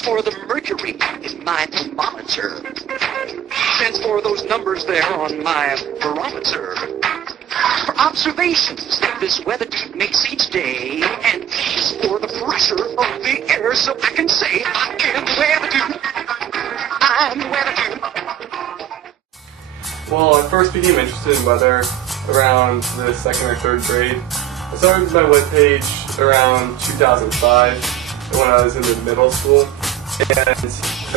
As for the mercury in my thermometer, stands for those numbers there on my barometer. For observations that this weather dude makes each day, and E's for the pressure of the air, so I can say I am the weather dude. I'm the weather dude. Well, I first became interested in weather around the 2nd or 3rd grade. I started my webpage around 2005 when I was in the middle school, and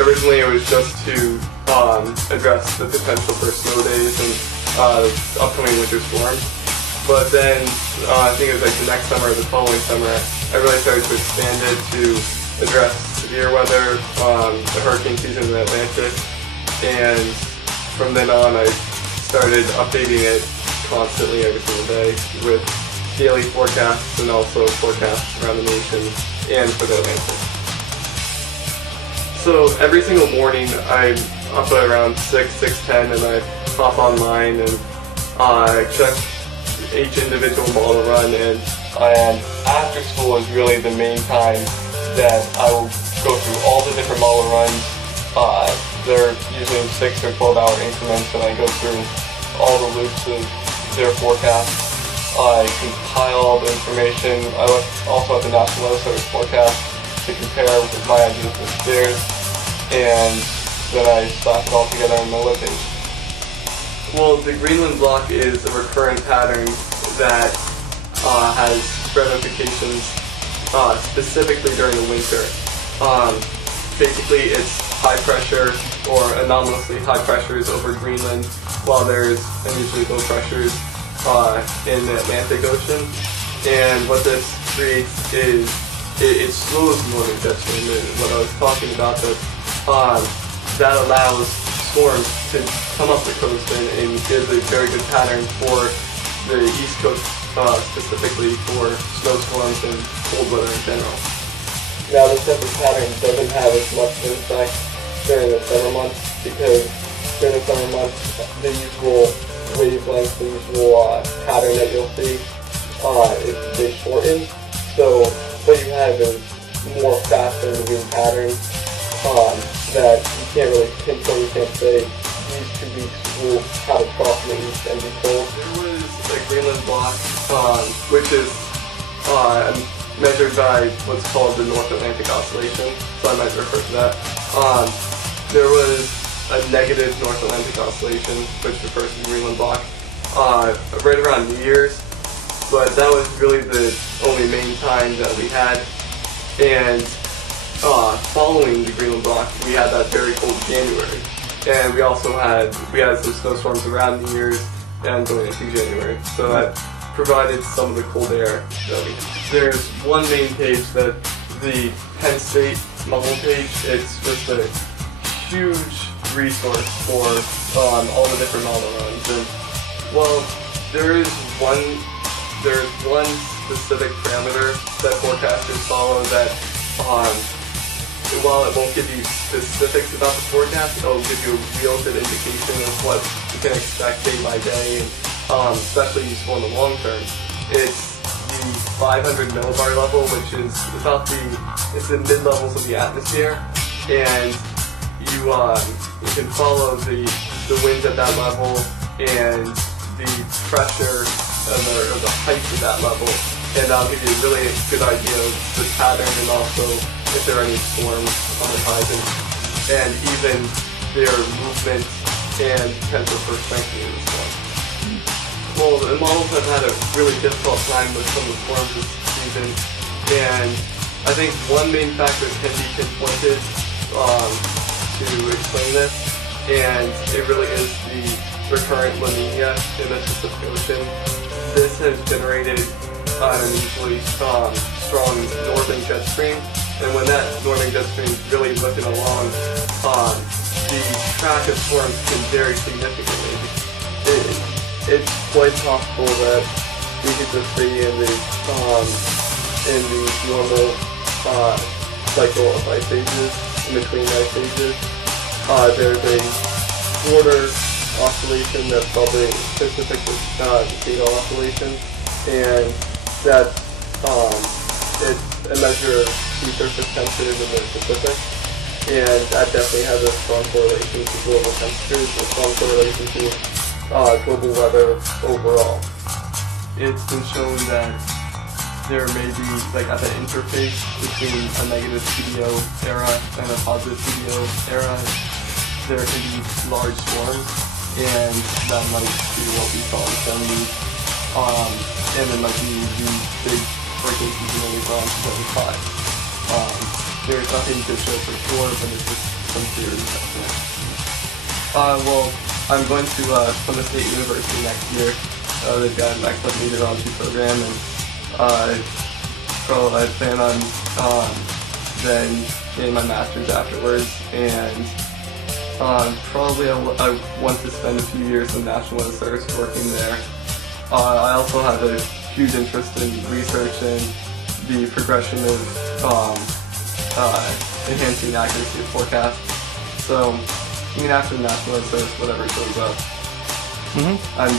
originally it was just to address the potential for snow days and upcoming winter storms. But then I think it was like the next summer or the following summer, I really started to expand it to address severe weather, the hurricane season in the Atlantic, and from then on I started updating it constantly every single day with daily forecasts and also forecasts around the nation and for the Atlantic. So every single morning I'm up at around 6:10 and I hop online and I check each individual model run, and after school is really the main time that I will go through all the different model runs. They're usually in 6 or 12 hour increments, and I go through all the loops of their forecasts. I compile all the information. I look also at the National Weather Service forecast to compare with my ideas with theirs, and then I slap it all together on my webpage. Well, the Greenland block is a recurrent pattern that has ramifications specifically during the winter. Basically, it's high pressure or anomalously high pressures over Greenland, while there's unusually low pressures in the Atlantic Ocean. And what this creates is it slows northern jet stream. And what I was talking about, that allows storms to come up the coast and gives a very good pattern for the East Coast, specifically for snowstorms and cold weather in general. Now, this type of pattern doesn't have as much impact during the summer months, because during the summer months, the usual wavelength, the usual pattern that you'll see, they shorten. So what you have is more faster moving patterns that you can't really pinpoint. You can't say these 2 weeks will have a trough in the east and be cold. There was a Greenland block, which is measured by what's called the North Atlantic Oscillation, so I might refer to that. There was a negative North Atlantic Oscillation, which refers to the Greenland block, right around New Year's, but that was really the only main time that we had. And following the Greenland block, we had that very cold January, and we also had some snowstorms around New Year's and going into January, so that provided some of the cold air that we had. There's one main page, that the Penn State model page. It's just a huge resource for all the different model runs. And well, there's one specific parameter that forecasters follow that while it won't give you specifics about the forecast, it'll give you a real good indication of what you can expect day by day, and especially useful in the long term. It's the 500 millibar level, which is about it's the mid-levels of the atmosphere, and you can follow the winds at that level and the pressure or the height of that level, and that'll give you a really good idea of the pattern and also if there are any storms on the horizon, and even their movement and potential for strengthening the storm. Well, the models have had a really difficult time with some of the storms this season, and I think one main factor can be pinpointed to explain this, and it really is the recurrent La Nina in the Pacific Ocean. This has generated an unusually strong northern jet stream, and when that northern jet stream is really lifting along, the track of storms can vary significantly. It's quite possible that we could just be in the normal cycle of ice ages, in between ice ages. There's a shorter oscillation that's called the Pacific Decadal Oscillation, and that's it's a measure of sea surface temperature in the Pacific, and that definitely has a strong correlation to global temperatures, a strong correlation to global weather overall. It's been shown that there may be, like at the interface between a negative CDO era and a positive CDO era, there can be large storms, and that might be what we saw in the 70s, and it might be the big hurricane season that we saw in 2005. There's nothing to show for sure, but it's just some theories out there. Well, I'm going to Plymouth State University next year. They've got an excellent meteorology program, and I plan on then getting my master's afterwards, and probably I want to spend a few years in National Weather Service working there. I also have a huge interest in researching the progression of enhancing the accuracy of forecasts. So, I mean, after National Weather Service, whatever shows up. I'm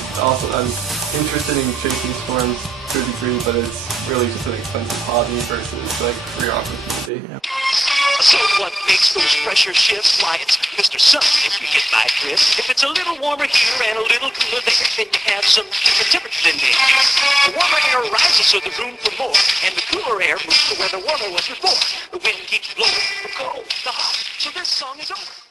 interested in chasing storms to a degree, but it's really just an expensive hobby versus like career opportunity. So what makes those pressure shifts? Why, it's Mr. Sun, if you get my drift. If it's a little warmer here and a little cooler there, then you have some different temperature in there. The warmer air rises so there's room for more, and the cooler air moves to where the warmer was before. The wind keeps blowing from cold to hot, so this song is over.